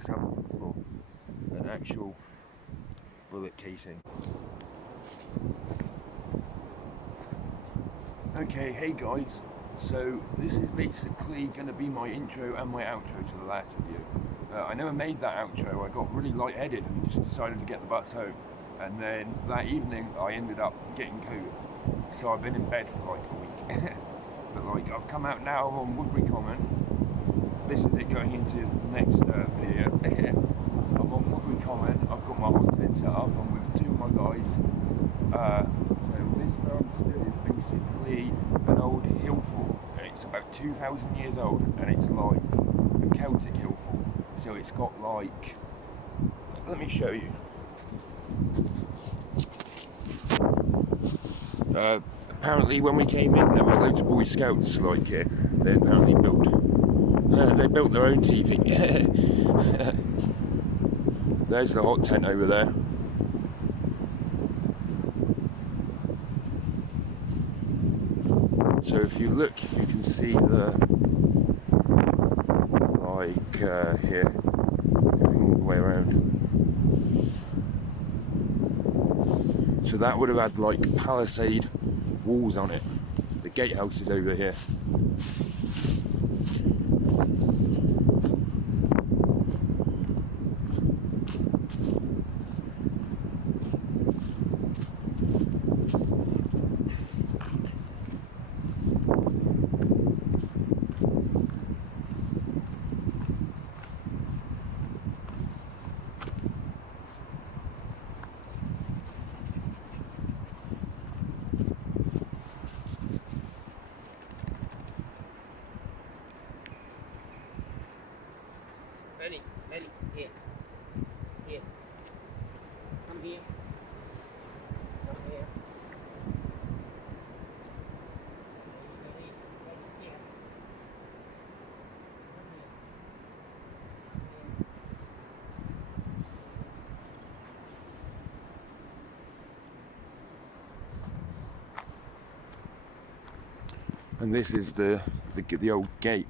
let's have a look for an actual bullet casing. Okay, hey guys, so this is basically going to be my intro and my outro to the last video. I never made that outro. I got really lightheaded and just decided to get the bus home, and then that evening I ended up getting COVID, so I've been in bed for like a week. But like, I've come out now, I'm on Woodbury Common. This is it going into the next video. I'm on Woodbury Common, I've got my hot tent set up, I'm with two of my guys. So this where I'm stood is basically an old hill fort. It's about 2,000 years old, and it's like a Celtic hill fort. So it's got like, let me show you. Apparently when we came in there was loads of Boy Scouts like here. They apparently built their own TV. There's the hot tent over there. So if you look, you can see the, like here, going all the way around. So that would have had like palisade walls on it. The gatehouse is over here. Ready, here. Come here. Come here. Ready, here. And this is the old gate.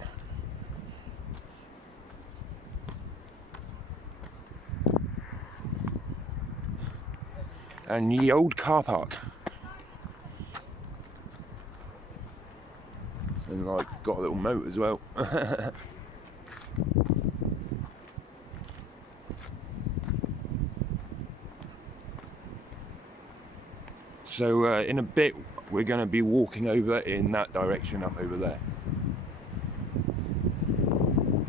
And the old car park. And like got a little moat as well. So in a bit we're going to be walking over in that direction up over there.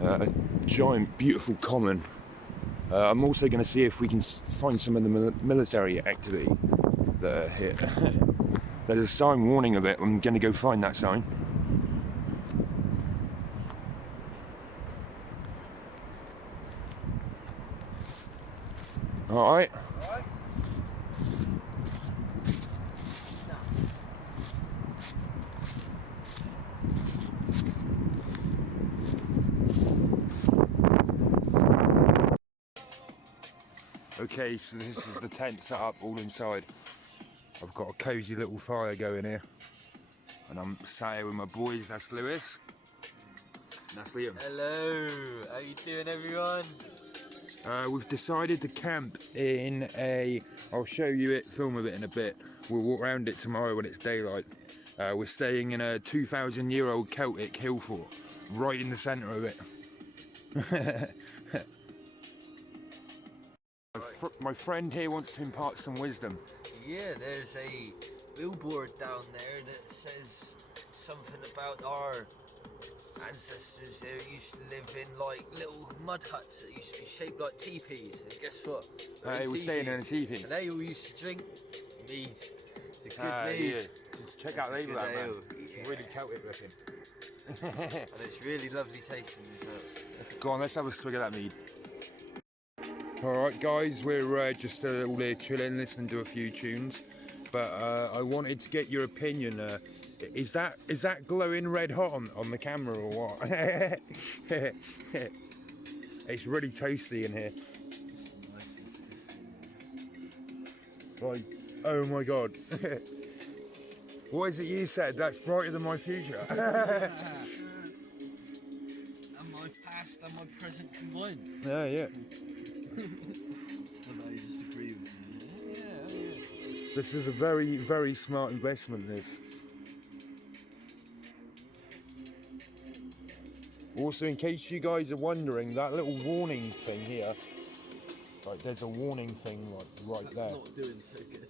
A giant beautiful common. I'm also going to see if we can find some of the military activity that are here. There's a sign warning of it. I'm going to go find that sign. All right. Okay, so this is the tent set up all inside. I've got a cosy little fire going here, and I'm sat here with my boys. That's Lewis, and that's Liam. Hello, how you doing, everyone? We've decided to camp in I'll show you it, film of it in a bit. We'll walk around it tomorrow when it's daylight. We're staying in a 2,000-year-old Celtic hill fort, right in the centre of it. My friend here wants to impart some wisdom. Yeah, there's a billboard down there that says something about our ancestors. They used to live in like little mud huts that used to be shaped like teepees. And guess what? We're staying in a teepee. And they all used to drink mead. It's a good mead. Yeah. Just check out the label out, man. It's really Celtic looking. And it's really lovely tasting as well. Go on, let's have a swig of that mead. Alright guys, we're just all here chilling, listening to a few tunes, but I wanted to get your opinion. Is that glowing red hot on the camera or what? It's really toasty in here. Like, oh my god. What is it you said? That's brighter than my future. And my past and my present combined. Yeah, yeah. And I just agree with you. Yeah. This is a very, very smart investment, this. Also, in case you guys are wondering, that little warning thing here, like there's a warning thing right That's there. not doing so good.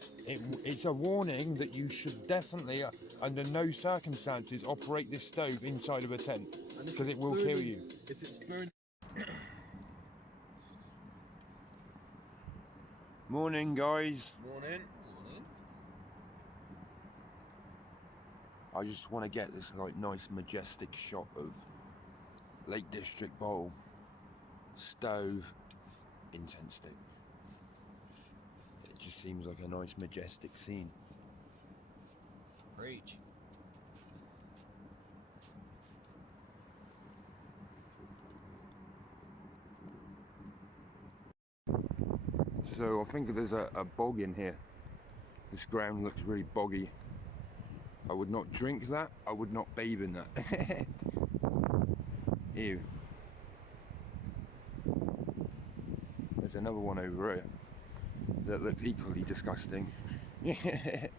It's a warning that you should definitely, under no circumstances, operate this stove inside of a tent, because it will kill you. If it's burning. Morning, guys. Morning. I just want to get this like nice majestic shot of Lake District bowl, stove, incense stick. It just seems like a nice majestic scene. Preach. So I think there's a bog in here. This ground looks really boggy. I would not drink that. I would not bathe in that. Ew. There's another one over here that looks equally disgusting. I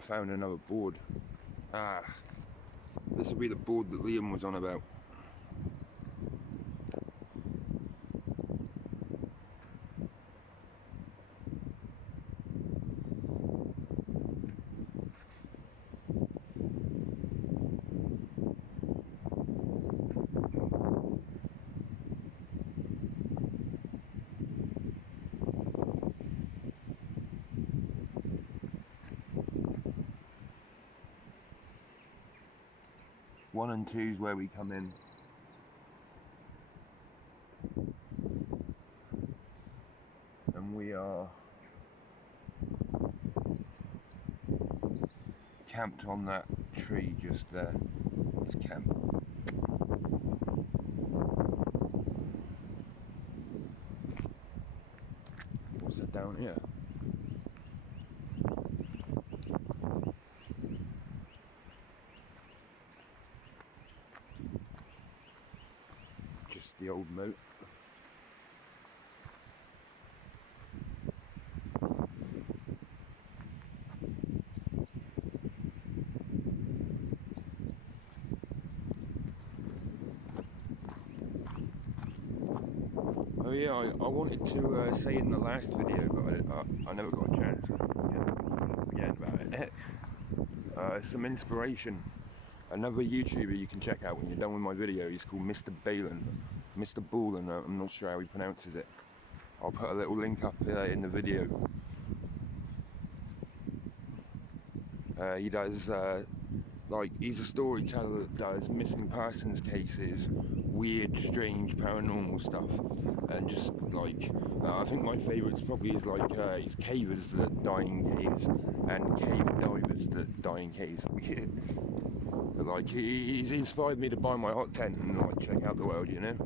found another board. Ah, this will be the board that Liam was on about. One and two is where we come in. And we are camped on that tree just there. It's camp. What's that down here? Just the old moat. Oh yeah, I wanted to say in the last video, but I never got a chance. Forgetting about it. Some inspiration. Another YouTuber you can check out when you're done with my video, he's called Mr. Balin. Mr. Balin, I'm not sure how he pronounces it. I'll put a little link up in the video. He does, he's a storyteller that does missing persons cases, weird, strange, paranormal stuff, and just like, I think my favourites probably is like, his cavers that die in caves, and cave divers that die in caves. But like, he's inspired me to buy my hot tent and like check out the world, you know?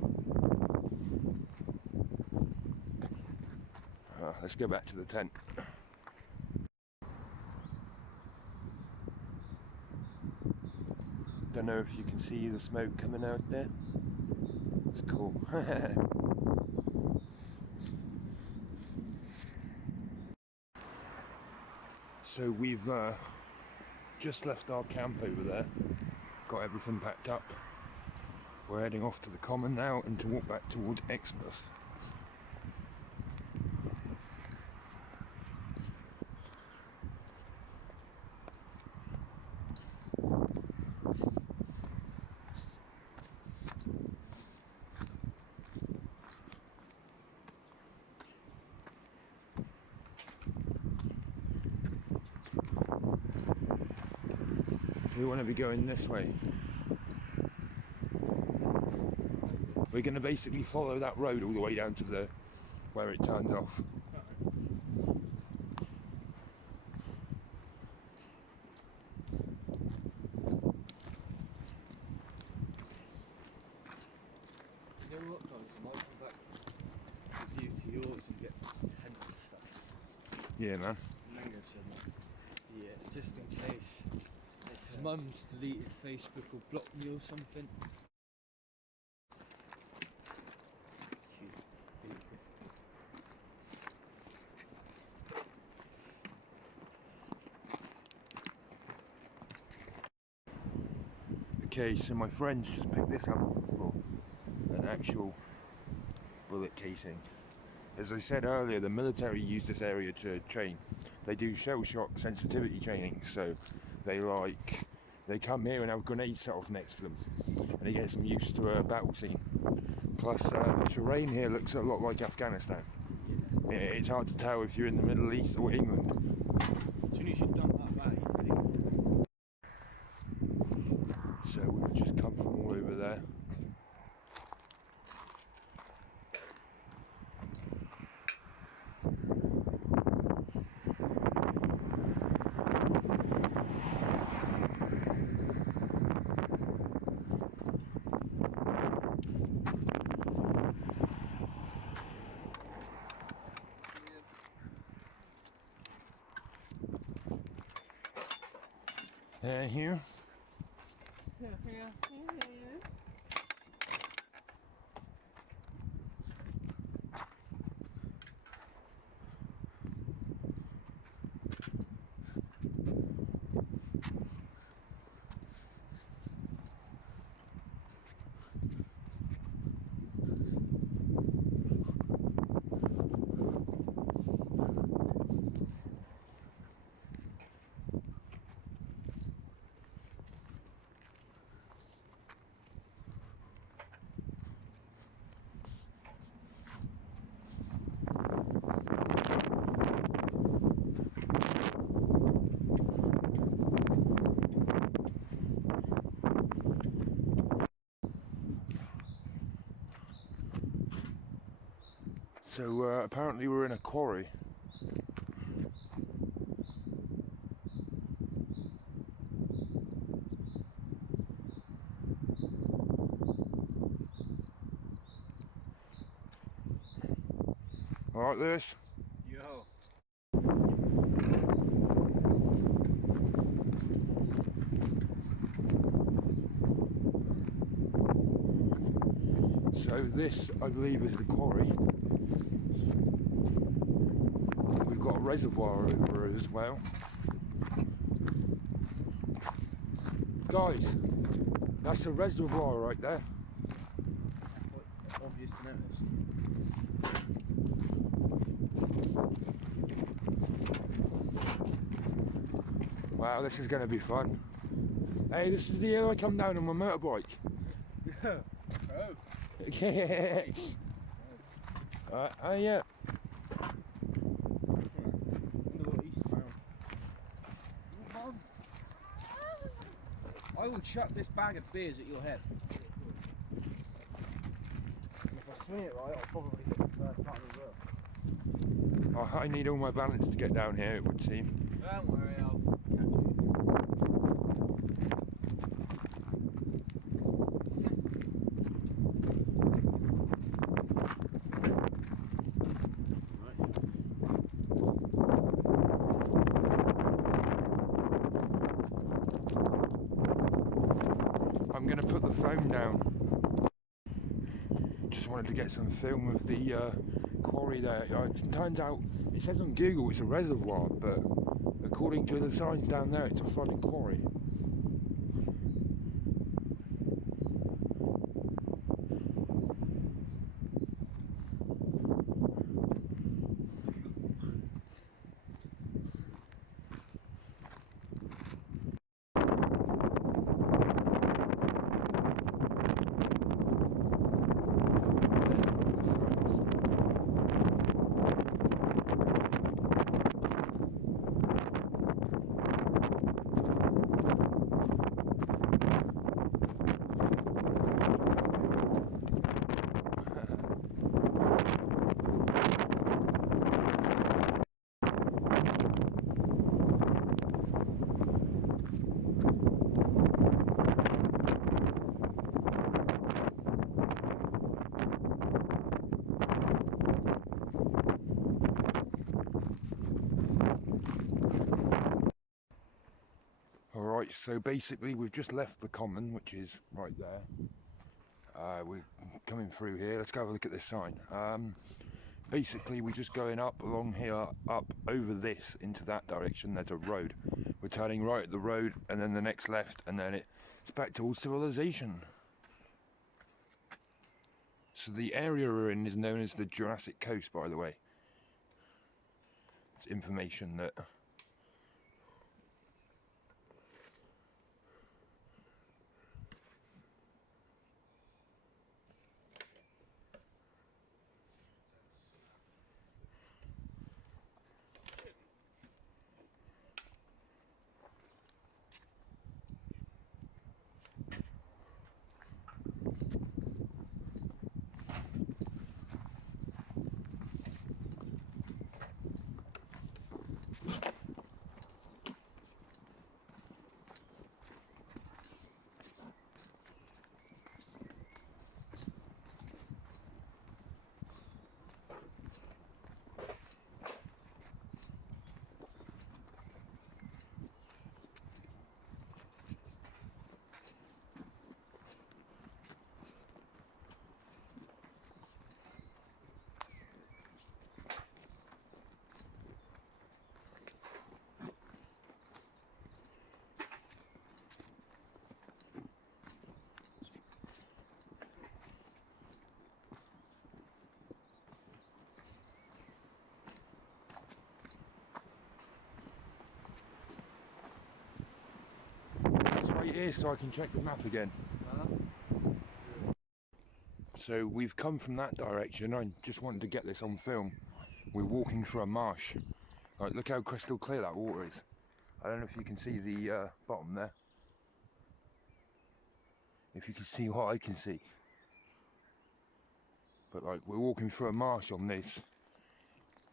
Let's go back to the tent. Don't know if you can see the smoke coming out there. It's cool. So we've just left our camp over there. Got everything packed up. We're heading off to the common now and to walk back towards Exmouth. We want to be going this way. We're going to basically follow that road all the way down to where it turns off. You know what, guys? I might come back with you to yours and get tent and stuff. Yeah, man. Later, yeah, just in case. Because Mum's deleted Facebook or blocked me or something. Okay, so my friends just picked this up off the floor. An actual bullet casing. As I said earlier, the military use this area to train. They do shell shock sensitivity training, so they come here and have grenades set off next to them, and it gets them used to a battle scene. Plus, the terrain here looks a lot like Afghanistan. It's hard to tell if you're in the Middle East or England. As soon as you've done that, So we've just come from all over there. Here. So apparently we're in a quarry. Alright, Lewis? yo. So this, I believe, is the quarry. We've got a reservoir over it as well. Guys, that's a reservoir right there. Obvious to notice. Wow, this is going to be fun. Hey, this is the hill I come down on my motorbike. Oh. Yeah. Yeah. I will chuck this bag of beers at your head. If I swing it right, I'll probably hit the first part as well. I need all my balance to get down here, it would seem. Don't worry, I'll catch you. I'm going to put the phone down. Just wanted to get some film of the quarry there. It turns out, it says on Google it's a reservoir, but according to the signs down there, it's a flooded quarry. Alright, so basically we've just left the common, which is right there. We're coming through here. Let's go have a look at this sign. Basically we're just going up along here, up over this into that direction. There's a road. We're turning right at the road and then the next left, and then It's back to old civilization. So the area we're in is known as the Jurassic Coast, by the way. It's information that... It's right here so I can check the map again. So we've come from that direction. I just wanted to get this on film. We're walking through a marsh. Right, look how crystal clear that water is. I don't know if you can see the bottom there. If you can see what I can see. But like, we're walking through a marsh on this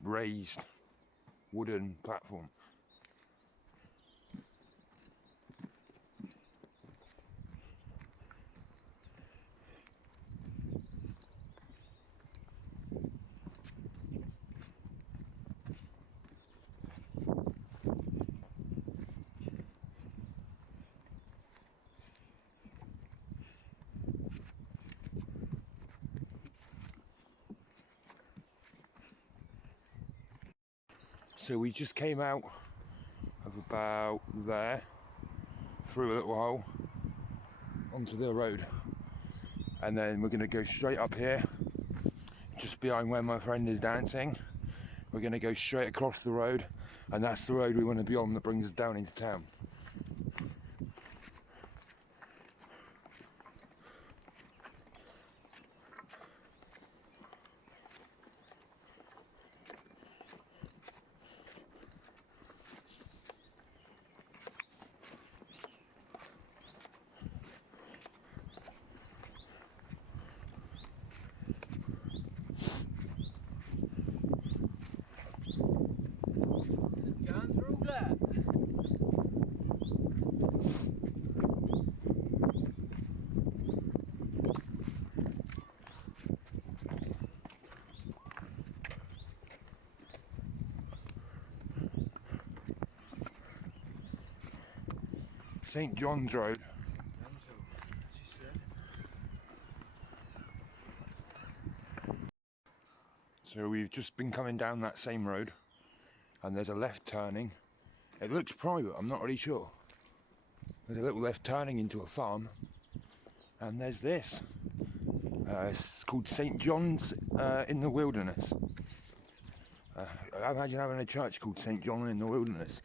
raised wooden platform. So we just came out of about there, through a little hole, onto the road. And then we're going to go straight up here, just behind where my friend is dancing. We're going to go straight across the road, and that's the road we want to be on that brings us down into town. St. John's Road. So we've just been coming down that same road, and there's a left turning. It looks private, I'm not really sure. There's a little left turning into a farm, and there's this. It's called St. John's in the Wilderness. I imagine having a church called St. John in the Wilderness.